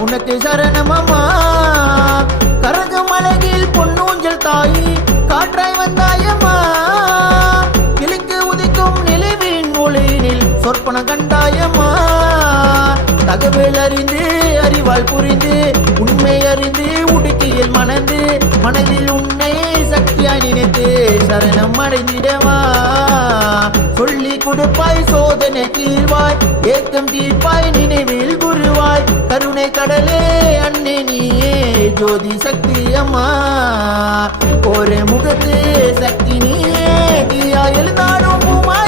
உனக்கு சரணமம்மா. கரகம் அழகில் பொன்னூஞ்சல் தாயி காற்றாய் வந்தாயம்மா. கிழக்கு உதிக்கும் நிலவின் ஒளியினில் சொற்பன கண்டாயம்மா. தகவல் அறிந்து அறிவால் புரிந்து உண்மை அறிந்து உடுக்கியில் மணந்து மனதில் உன்னை சக்தியாய் நினைத்து சரணம் அடைந்திடவா. சொல்லி கொடுப்பாய் சோதனை தீர்வாய் ஏக்கம் தீர்ப்பாய் நினைவில் குருவாய் கருணை கடலே அன்னை நீயே ஜோதி சக்தி அம்மா. ஒரு முகத்து சக்தி நீயே தீயா எழுந்தாடும் பூமா